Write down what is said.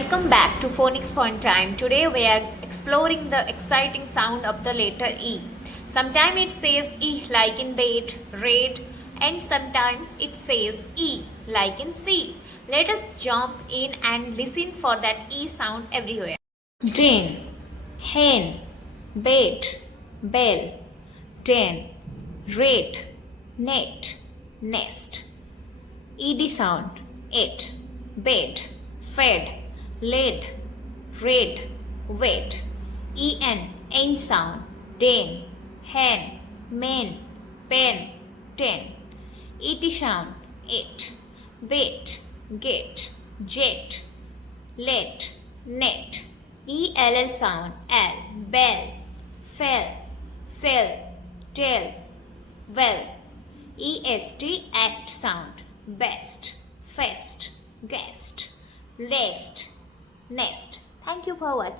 Welcome back to Phonics Fun Time. Today we are exploring the exciting sound of the letter E. Sometimes it says E like in bait, red, and sometimes it says E like in sea. Let us jump in and listen for that E sound everywhere. Drain, hen, bait, bell, den, rate, net, nest. ED sound, it, bed, fed, led, red, wet. En sound, den, hen, men, pen, ten. Et sound, it, bait, get, jet, let, net. Ell sound, l, bell, fell, sell, tell, well. Est sound, best, fest, guest, rest, nest. Thank you for watching.